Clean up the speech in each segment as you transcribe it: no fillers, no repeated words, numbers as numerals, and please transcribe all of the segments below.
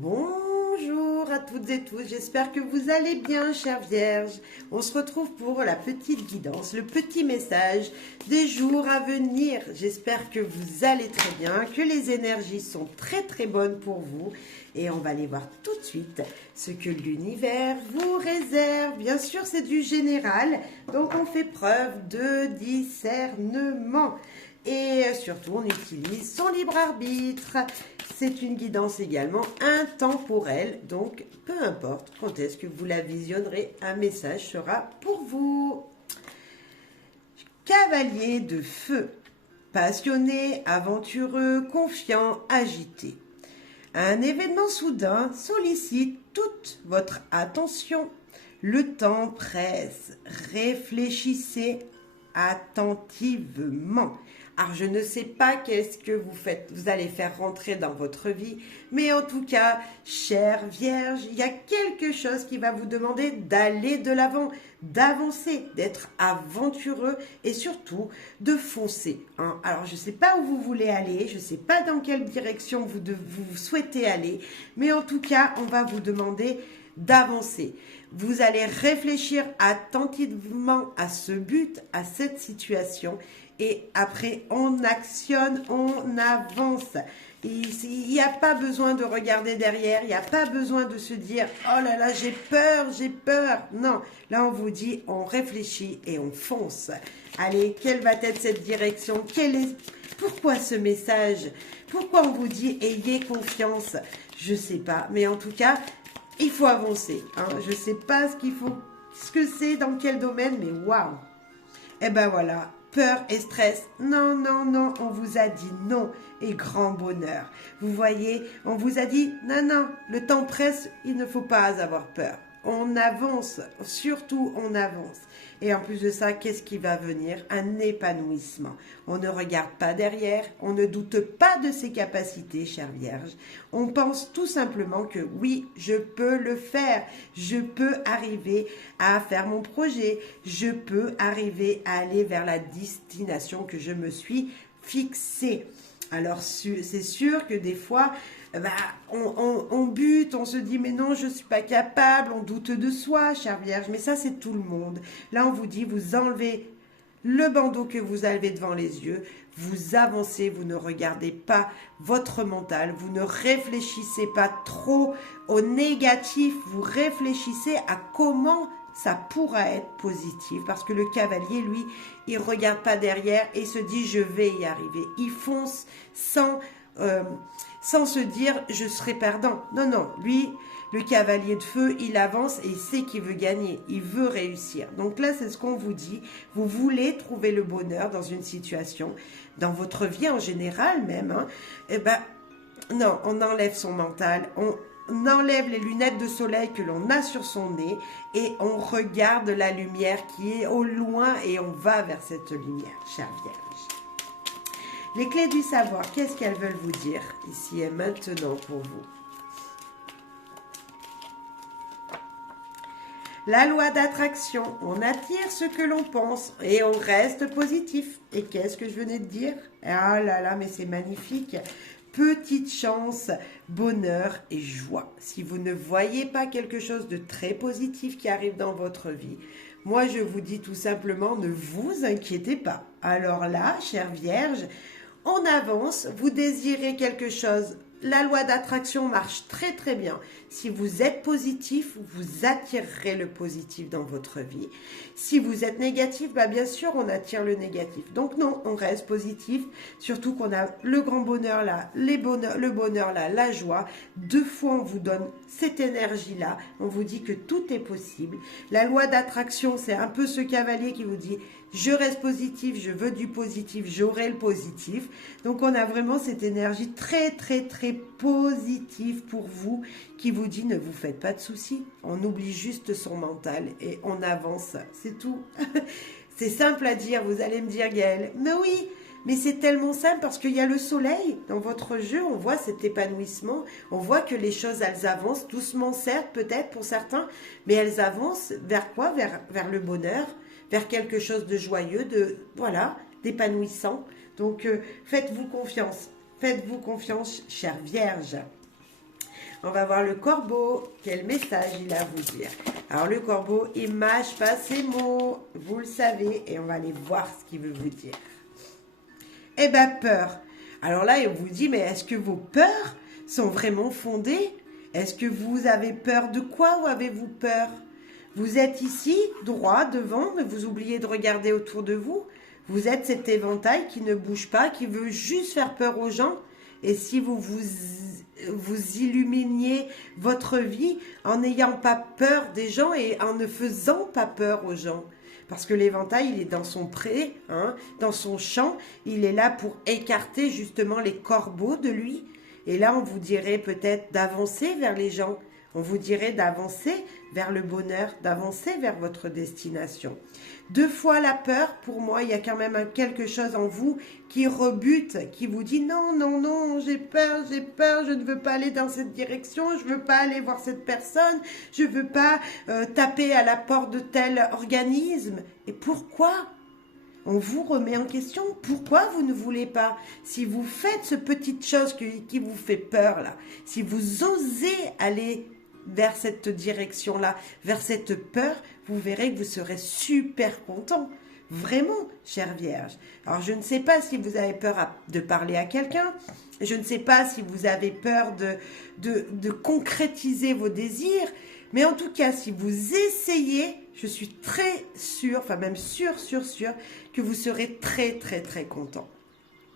Bonjour à toutes et tous, j'espère que vous allez bien, chères vierges. On se retrouve pour la petite guidance, le petit message des jours à venir. J'espère que vous allez très bien, que les énergies sont très bonnes pour vous. Et on va aller voir tout de suite ce que l'univers vous réserve. Bien sûr, c'est du général, donc on fait preuve de discernement. Et surtout, on utilise son libre arbitre. C'est une guidance également intemporelle, donc peu importe quand est-ce que vous la visionnerez, un message sera pour vous. Cavalier de feu, passionné, aventureux, confiant, agité. Un événement soudain sollicite toute votre attention. Le temps presse, réfléchissez attentivement. Alors, je ne sais pas qu'est-ce que vous allez faire rentrer dans votre vie, mais en tout cas, chère Vierge, il y a quelque chose qui va vous demander d'aller de l'avant, d'avancer, d'être aventureux et surtout de foncer. Hein. Alors, je ne sais pas où vous voulez aller, je ne sais pas dans quelle direction vous souhaitez aller, mais en tout cas, on va vous demander d'avancer. Vous allez réfléchir attentivement à ce but, à cette situation, et après on actionne, on avance. Il n'y a pas besoin de regarder derrière, il n'y a pas besoin de se dire « Oh là là, j'ai peur ». Non, là on vous dit, on réfléchit et on fonce. Allez, quelle va être cette direction? Pourquoi ce message? Pourquoi on vous dit « Ayez confiance ». Je ne sais pas, mais en tout cas, il faut avancer. Hein. Je ne sais pas ce que c'est, dans quel domaine, mais waouh. Eh ben voilà, peur et stress. Non, on vous a dit non et grand bonheur. Vous voyez, on vous a dit non, le temps presse, il ne faut pas avoir peur. On avance, surtout on avance. Et en plus de ça, qu'est-ce qui va venir? Un épanouissement. On ne regarde pas derrière, on ne doute pas de ses capacités, chère Vierge. On pense tout simplement que oui, je peux le faire. Je peux arriver à faire mon projet. Je peux arriver à aller vers la destination que je me suis fixée. Alors, c'est sûr que des fois, on bute, on se dit mais non, je ne suis pas capable, on doute de soi, chère Vierge, mais ça c'est tout le monde. Là on vous dit, vous enlevez le bandeau que vous avez devant les yeux, vous avancez, vous ne regardez pas votre mental, vous ne réfléchissez pas trop au négatif, vous réfléchissez à comment ça pourra être positif, parce que le cavalier, lui, il ne regarde pas derrière et se dit je vais y arriver. Il fonce sans se dire je serai perdant. Non, lui, le cavalier de feu, il avance et il sait qu'il veut gagner, il veut réussir. Donc là, c'est ce qu'on vous dit. Vous voulez trouver le bonheur dans une situation, dans votre vie en général même. Hein, eh ben, non, on enlève son mental, on enlève les lunettes de soleil que l'on a sur son nez et on regarde la lumière qui est au loin et on va vers cette lumière, chère Vierge. Les clés du savoir, qu'est-ce qu'elles veulent vous dire ici et maintenant pour vous? La loi d'attraction, on attire ce que l'on pense et on reste positif. Et qu'est-ce que je venais de dire? Ah là là, mais c'est magnifique. Petite chance, bonheur et joie. Si vous ne voyez pas quelque chose de très positif qui arrive dans votre vie, moi je vous dis tout simplement, ne vous inquiétez pas. Alors là, chère Vierge, on avance, vous désirez quelque chose. La loi d'attraction marche très bien. Si vous êtes positif, vous attirerez le positif dans votre vie. Si vous êtes négatif, bien sûr, on attire le négatif. Donc non, on reste positif. Surtout qu'on a le grand bonheur là, le bonheur là, la joie. 2 fois, on vous donne cette énergie-là. On vous dit que tout est possible. La loi d'attraction, c'est un peu ce cavalier qui vous dit je reste positif, je veux du positif, j'aurai le positif. Donc on a vraiment cette énergie très positive pour vous qui vous dit ne vous faites pas de soucis. On oublie juste son mental et on avance, c'est tout. C'est simple à dire, vous allez me dire Gaëlle, mais oui, mais c'est tellement simple parce qu'il y a le soleil dans votre jeu, on voit cet épanouissement, on voit que les choses elles avancent doucement certes peut-être pour certains, mais elles avancent vers quoi? Vers le bonheur, vers quelque chose de joyeux, d'épanouissant. Donc faites-vous confiance, chère Vierge. On va voir le corbeau. Quel message il a à vous dire? Alors le corbeau, il mâche pas ses mots. Vous le savez. Et on va aller voir ce qu'il veut vous dire. Eh bien, peur. Alors là, il vous dit, mais est-ce que vos peurs sont vraiment fondées? Est-ce que vous avez peur de quoi ou avez-vous peur? Vous êtes ici, droit, devant, mais vous oubliez de regarder autour de vous. Vous êtes cet éventail qui ne bouge pas, qui veut juste faire peur aux gens. Et si vous illuminiez votre vie en n'ayant pas peur des gens et en ne faisant pas peur aux gens. Parce que l'éventail, il est dans son pré, hein, dans son champ. Il est là pour écarter justement les corbeaux de lui. Et là, on vous dirait peut-être d'avancer vers les gens. On vous dirait d'avancer vers le bonheur, d'avancer vers votre destination. 2 fois la peur, pour moi, il y a quand même quelque chose en vous qui rebute, qui vous dit non, non, non, j'ai peur, je ne veux pas aller dans cette direction, je ne veux pas aller voir cette personne, je ne veux pas taper à la porte de tel organisme. Et pourquoi ? On vous remet en question. Pourquoi vous ne voulez pas? Si vous faites ce petite chose qui vous fait peur là, si vous osez aller vers cette direction-là, vers cette peur, vous verrez que vous serez super content. Vraiment, chère Vierge. Alors, je ne sais pas si vous avez peur de parler à quelqu'un. Je ne sais pas si vous avez peur de concrétiser vos désirs. Mais en tout cas, si vous essayez, je suis très sûre, enfin même sûre, que vous serez très, très, très content.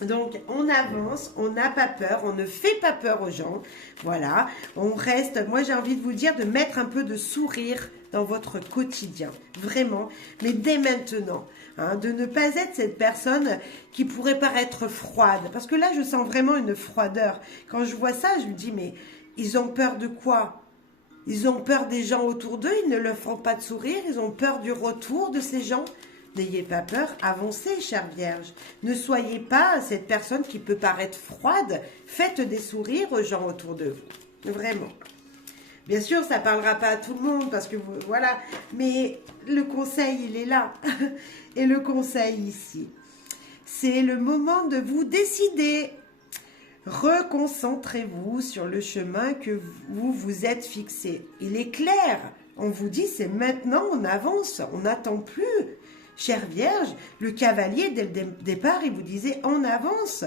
Donc, on avance, on n'a pas peur, on ne fait pas peur aux gens. Voilà, on reste, moi j'ai envie de vous dire de mettre un peu de sourire dans votre quotidien, vraiment, mais dès maintenant, hein, de ne pas être cette personne qui pourrait paraître froide. Parce que là, je sens vraiment une froideur. Quand je vois ça, je me dis, mais ils ont peur de quoi ? Ils ont peur des gens autour d'eux, ils ne leur font pas de sourire, ils ont peur du retour de ces gens. N'ayez pas peur, avancez, chère Vierge. Ne soyez pas cette personne qui peut paraître froide. Faites des sourires aux gens autour de vous. Vraiment. Bien sûr, ça ne parlera pas à tout le monde parce que voilà. Mais le conseil, il est là. Et le conseil ici, c'est le moment de vous décider. Reconcentrez-vous sur le chemin que vous vous êtes fixé. Il est clair. On vous dit, c'est maintenant, on avance, on n'attend plus. Chère Vierge, le cavalier, dès le départ, il vous disait, on avance.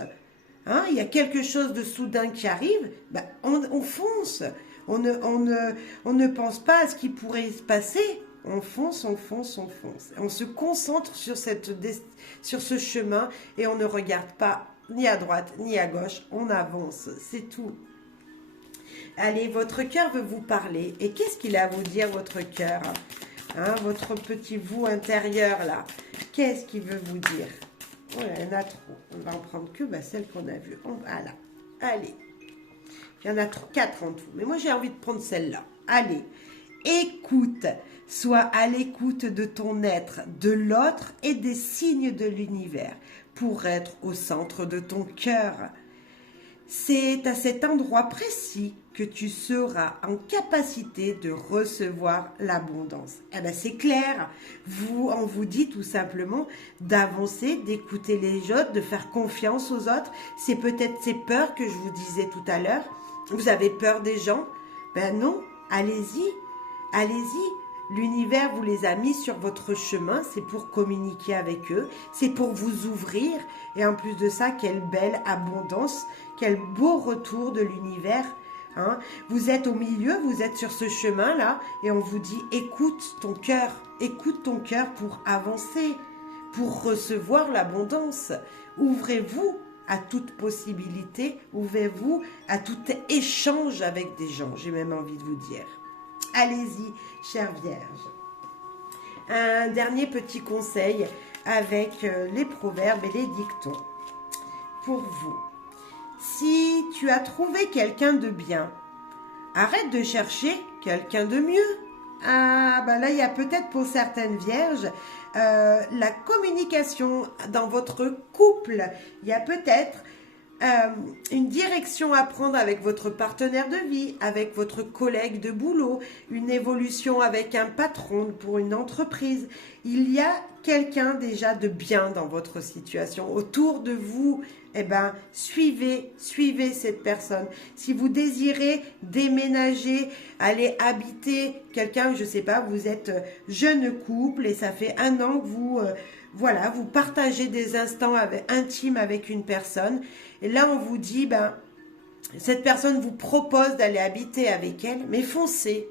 Hein, il y a quelque chose de soudain qui arrive, ben, on fonce. On ne pense pas à ce qui pourrait se passer. On fonce, on fonce, on fonce. On se concentre sur ce chemin et on ne regarde pas ni à droite ni à gauche. On avance, c'est tout. Allez, votre cœur veut vous parler. Et qu'est-ce qu'il a à vous dire, votre cœur ? Hein, votre petit vous intérieur là, qu'est-ce qu'il veut vous dire? Oh, il y en a trop. On va en prendre que celle qu'on a vue. Voilà. Allez. Il y en a 4 en tout. Mais moi, j'ai envie de prendre celle-là. Allez. Écoute. Sois à l'écoute de ton être, de l'autre et des signes de l'univers pour être au centre de ton cœur. C'est à cet endroit précis que tu seras en capacité de recevoir l'abondance. Eh bien, c'est clair. On vous dit tout simplement d'avancer, d'écouter les autres, de faire confiance aux autres. C'est peut-être ces peurs que je vous disais tout à l'heure. Vous avez peur des gens? Ben non, allez-y, allez-y. L'univers vous les a mis sur votre chemin, c'est pour communiquer avec eux, c'est pour vous ouvrir. Et en plus de ça, quelle belle abondance, quel beau retour de l'univers. Hein. Vous êtes au milieu, vous êtes sur ce chemin-là, et on vous dit, écoute ton cœur pour avancer, pour recevoir l'abondance. Ouvrez-vous à toute possibilité, ouvrez-vous à tout échange avec des gens, j'ai même envie de vous dire. Allez-y, chère Vierge. Un dernier petit conseil avec les proverbes et les dictons. Pour vous, si tu as trouvé quelqu'un de bien, arrête de chercher quelqu'un de mieux. Ah, ben là, il y a peut-être pour certaines vierges, la communication dans votre couple. Il y a peut-être une direction à prendre avec votre partenaire de vie, avec votre collègue de boulot, une évolution avec un patron pour une entreprise. Il y a quelqu'un déjà de bien dans votre situation. Autour de vous, eh ben, suivez cette personne. Si vous désirez déménager, aller habiter quelqu'un, je sais pas, vous êtes jeune couple et ça fait 1 an que vous, voilà, vous partagez des instants intimes avec une personne. Et là, on vous dit, ben, cette personne vous propose d'aller habiter avec elle, mais foncez.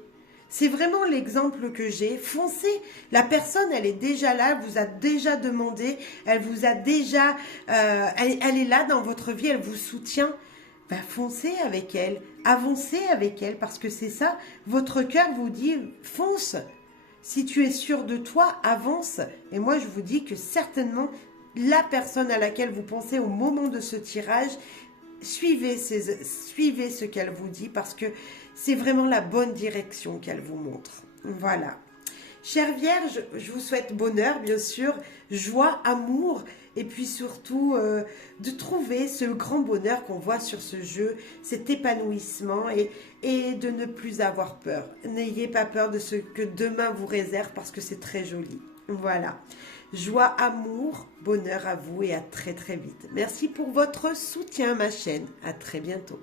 C'est vraiment l'exemple que j'ai. Foncez. La personne, elle est déjà là, elle vous a déjà demandé, elle vous a déjà, elle est là dans votre vie, elle vous soutient. Ben, foncez avec elle, avancez avec elle, parce que c'est ça. Votre cœur vous dit, fonce. Si tu es sûr de toi, avance. Et moi, je vous dis que certainement, la personne à laquelle vous pensez au moment de ce tirage, suivez ce qu'elle vous dit parce que c'est vraiment la bonne direction qu'elle vous montre. Voilà. Chère Vierge, je vous souhaite bonheur, bien sûr, joie, amour, et puis surtout de trouver ce grand bonheur qu'on voit sur ce jeu, cet épanouissement et de ne plus avoir peur. N'ayez pas peur de ce que demain vous réserve parce que c'est très joli. Voilà. Joie, amour, bonheur à vous et à très très vite. Merci pour votre soutien, ma chaîne. À très bientôt.